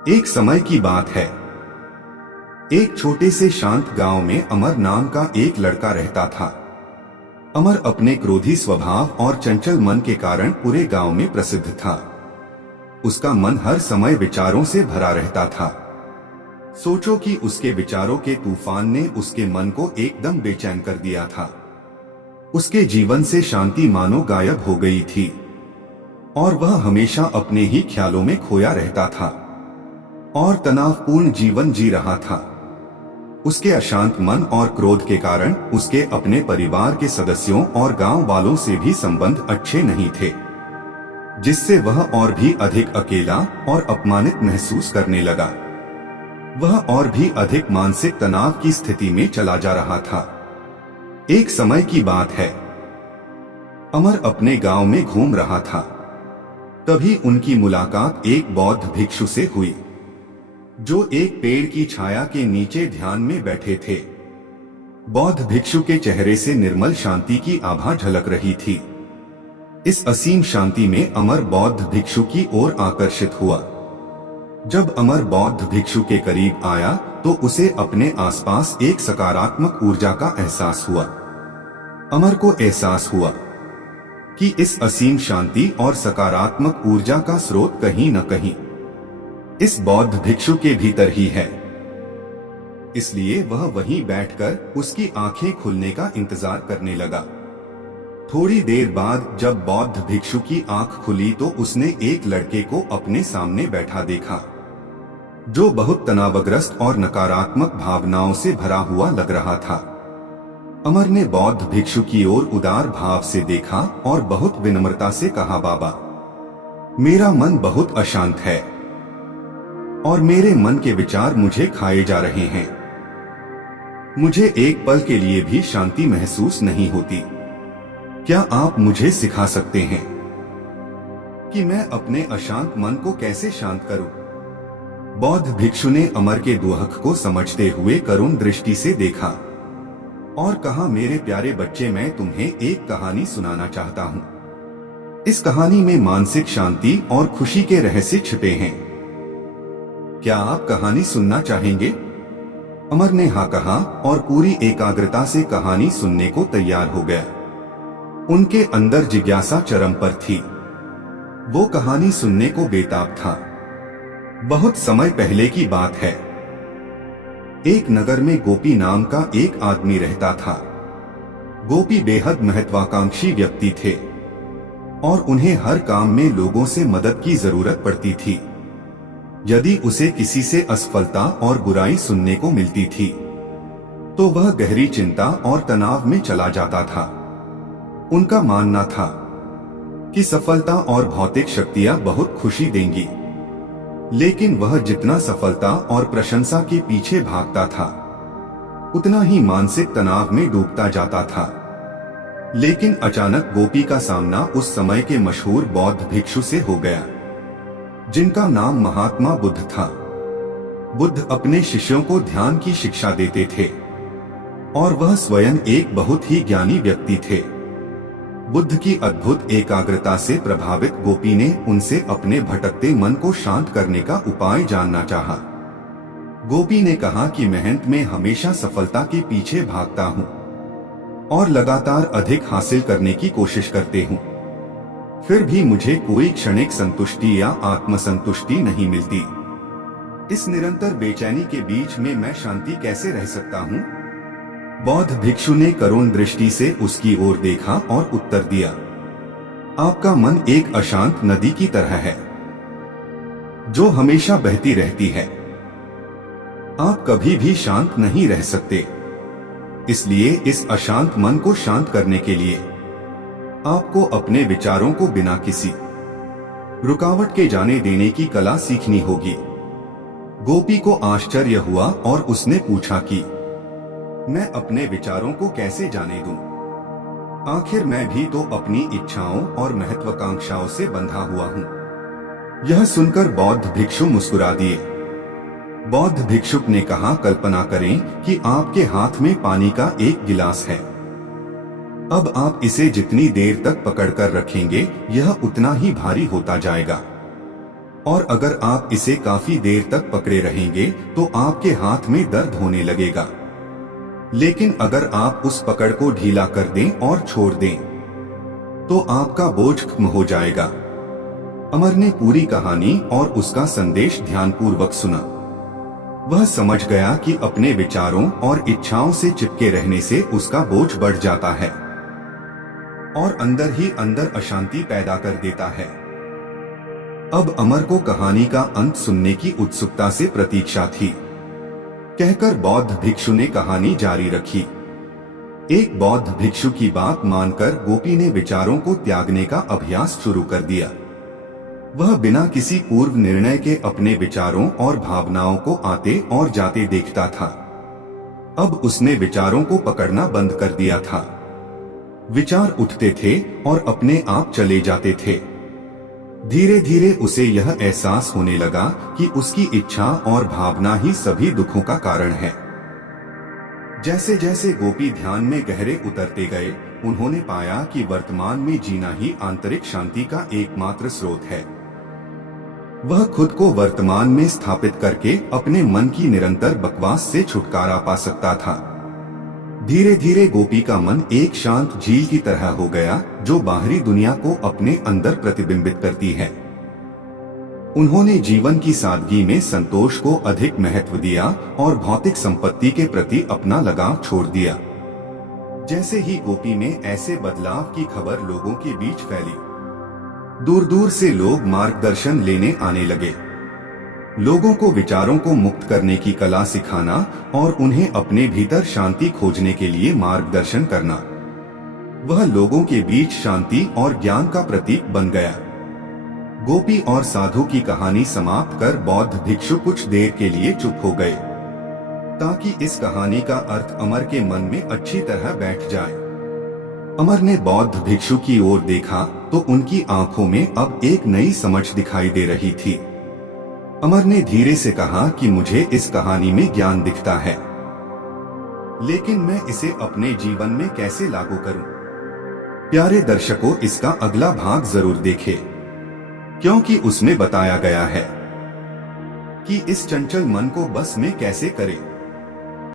एक समय की बात है। एक छोटे से शांत गांव में अमर नाम का एक लड़का रहता था। अमर अपने क्रोधी स्वभाव और चंचल मन के कारण पूरे गांव में प्रसिद्ध था। उसका मन हर समय विचारों से भरा रहता था। सोचो कि उसके विचारों के तूफान ने उसके मन को एकदम बेचैन कर दिया था। उसके जीवन से शांति मानो गायब हो गई थी और वह हमेशा अपने ही ख्यालों में खोया रहता था और तनावपूर्ण जीवन जी रहा था। उसके अशांत मन और क्रोध के कारण उसके अपने परिवार के सदस्यों और गांव वालों से भी संबंध अच्छे नहीं थे, जिससे वह और भी अधिक अकेला और अपमानित महसूस करने लगा। वह और भी अधिक मानसिक तनाव की स्थिति में चला जा रहा था। एक समय की बात है। अमर अपने गांव में घूम रहा था। तभी उनकी मुलाकात एक बौद्ध भिक्षु से हुई, जो एक पेड़ की छाया के नीचे ध्यान में बैठे थे। बौद्ध भिक्षु के चेहरे से निर्मल शांति की आभा झलक रही थी। इस असीम शांति में अमर बौद्ध भिक्षु की ओर आकर्षित हुआ। जब अमर बौद्ध भिक्षु के करीब आया तो उसे अपने आसपास एक सकारात्मक ऊर्जा का एहसास हुआ। अमर को एहसास हुआ कि इस असीम शांति और सकारात्मक ऊर्जा का स्रोत कहीं न कहीं इस बौद्ध भिक्षु के भीतर ही है। इसलिए वह वहीं बैठकर उसकी आंखें खुलने का इंतजार करने लगा। थोड़ी देर बाद जब बौद्ध भिक्षु की आंख खुली तो उसने एक लड़के को अपने सामने बैठा देखा, जो बहुत तनावग्रस्त और नकारात्मक भावनाओं से भरा हुआ लग रहा था। अमर ने बौद्ध भिक्षु की ओर उदार भाव से देखा और बहुत विनम्रता से कहा, बाबा, मेरा मन बहुत अशांत है और मेरे मन के विचार मुझे खाए जा रहे हैं। मुझे एक पल के लिए भी शांति महसूस नहीं होती। क्या आप मुझे सिखा सकते हैं कि मैं अपने अशांत मन को कैसे शांत करूं? बौद्ध भिक्षु ने अमर के दुख को समझते हुए करुण दृष्टि से देखा और कहा, मेरे प्यारे बच्चे, मैं तुम्हें एक कहानी सुनाना चाहता हूं। इस कहानी में मानसिक शांति और खुशी के रहस्य छिपे हैं। क्या आप कहानी सुनना चाहेंगे? अमर ने हाँ कहा और पूरी एकाग्रता से कहानी सुनने को तैयार हो गया। उनके अंदर जिज्ञासा चरम पर थी। वो कहानी सुनने को बेताब था। बहुत समय पहले की बात है। एक नगर में गोपी नाम का एक आदमी रहता था। गोपी बेहद महत्वाकांक्षी व्यक्ति थे और उन्हें हर काम में लोगों से मदद की जरूरत पड़ती थी। यदि उसे किसी से असफलता और बुराई सुनने को मिलती थी तो वह गहरी चिंता और तनाव में चला जाता था। उनका मानना था कि सफलता और भौतिक शक्तियां बहुत खुशी देंगी, लेकिन वह जितना सफलता और प्रशंसा के पीछे भागता था उतना ही मानसिक तनाव में डूबता जाता था। लेकिन अचानक गोपी का सामना उस समय के मशहूर बौद्ध भिक्षु से हो गया, जिनका नाम महात्मा बुद्ध था। बुद्ध अपने शिष्यों को ध्यान की शिक्षा देते थे और वह स्वयं एक बहुत ही ज्ञानी व्यक्ति थे। बुद्ध की अद्भुत एकाग्रता से प्रभावित गोपी ने उनसे अपने भटकते मन को शांत करने का उपाय जानना चाहा। गोपी ने कहा कि मेहनत में हमेशा सफलता के पीछे भागता हूँ और लगातार अधिक हासिल करने की कोशिश करते हूँ, फिर भी मुझे कोई क्षणिक संतुष्टि या आत्मसंतुष्टि नहीं मिलती। इस निरंतर बेचैनी के बीच में मैं शांति कैसे रह सकता हूँ? बौद्ध भिक्षु ने करुण दृष्टि से उसकी ओर देखा और उत्तर दिया, आपका मन एक अशांत नदी की तरह है, जो हमेशा बहती रहती है। आप कभी भी शांत नहीं रह सकते। इसलिए इस अशांत मन को शांत करने के लिए आपको अपने विचारों को बिना किसी रुकावट के जाने देने की कला सीखनी होगी। गोपी को आश्चर्य हुआ और उसने पूछा कि मैं अपने विचारों को कैसे जाने दूं? आखिर मैं भी तो अपनी इच्छाओं और महत्वाकांक्षाओं से बंधा हुआ हूं। यह सुनकर बौद्ध भिक्षु मुस्कुरा दिए। बौद्ध भिक्षुक ने कहा, कल्पना करें कि आपके हाथ में पानी का एक गिलास है। अब आप इसे जितनी देर तक पकड़कर रखेंगे यह उतना ही भारी होता जाएगा। और अगर आप इसे काफी देर तक पकड़े रहेंगे तो आपके हाथ में दर्द होने लगेगा। लेकिन अगर आप उस पकड़ को ढीला कर दें और छोड़ दें तो आपका बोझ खत्म हो जाएगा। अमर ने पूरी कहानी और उसका संदेश ध्यानपूर्वक सुना। वह समझ गया कि अपने विचारों और इच्छाओं से चिपके रहने से उसका बोझ बढ़ जाता है और अंदर ही अंदर अशांति पैदा कर देता है। अब अमर को कहानी का अंत सुनने की उत्सुकता से प्रतीक्षा थी। कहकर बौद्ध भिक्षु ने कहानी जारी रखी। एक बौद्ध भिक्षु की बात मानकर गोपी ने विचारों को त्यागने का अभ्यास शुरू कर दिया। वह बिना किसी पूर्व निर्णय के अपने विचारों और भावनाओं को आते और जाते देखता था। अब उसने विचारों को पकड़ना बंद कर दिया था। विचार उठते थे और अपने आप चले जाते थे। धीरे धीरे उसे यह एहसास होने लगा कि उसकी इच्छा और भावना ही सभी दुखों का कारण है। जैसे जैसे गोपी ध्यान में गहरे उतरते गए, उन्होंने पाया कि वर्तमान में जीना ही आंतरिक शांति का एकमात्र स्रोत है। वह खुद को वर्तमान में स्थापित करके अपने मन की निरंतर बकवास से छुटकारा पा सकता था। धीरे धीरे गोपी का मन एक शांत झील की तरह हो गया, जो बाहरी दुनिया को अपने अंदर प्रतिबिंबित करती है। उन्होंने जीवन की सादगी में संतोष को अधिक महत्व दिया और भौतिक संपत्ति के प्रति अपना लगाव छोड़ दिया। जैसे ही गोपी में ऐसे बदलाव की खबर लोगों के बीच फैली, दूर दूर से लोग मार्गदर्शन लेने आने लगे। लोगों को विचारों को मुक्त करने की कला सिखाना और उन्हें अपने भीतर शांति खोजने के लिए मार्गदर्शन करना। वह लोगों के बीच शांति और ज्ञान का प्रतीक बन गया। गोपी और साधु की कहानी समाप्त कर बौद्ध भिक्षु कुछ देर के लिए चुप हो गए, ताकि इस कहानी का अर्थ अमर के मन में अच्छी तरह बैठ जाए। अमर ने बौद्ध भिक्षु की ओर देखा तो उनकी आंखों में अब एक नई समझ दिखाई दे रही थी। अमर ने धीरे से कहा कि मुझे इस कहानी में ज्ञान दिखता है, लेकिन मैं इसे अपने जीवन में कैसे लागू करूं? प्यारे दर्शकों, इसका अगला भाग जरूर देखें, क्योंकि उसमें बताया गया है कि इस चंचल मन को बस में कैसे करें।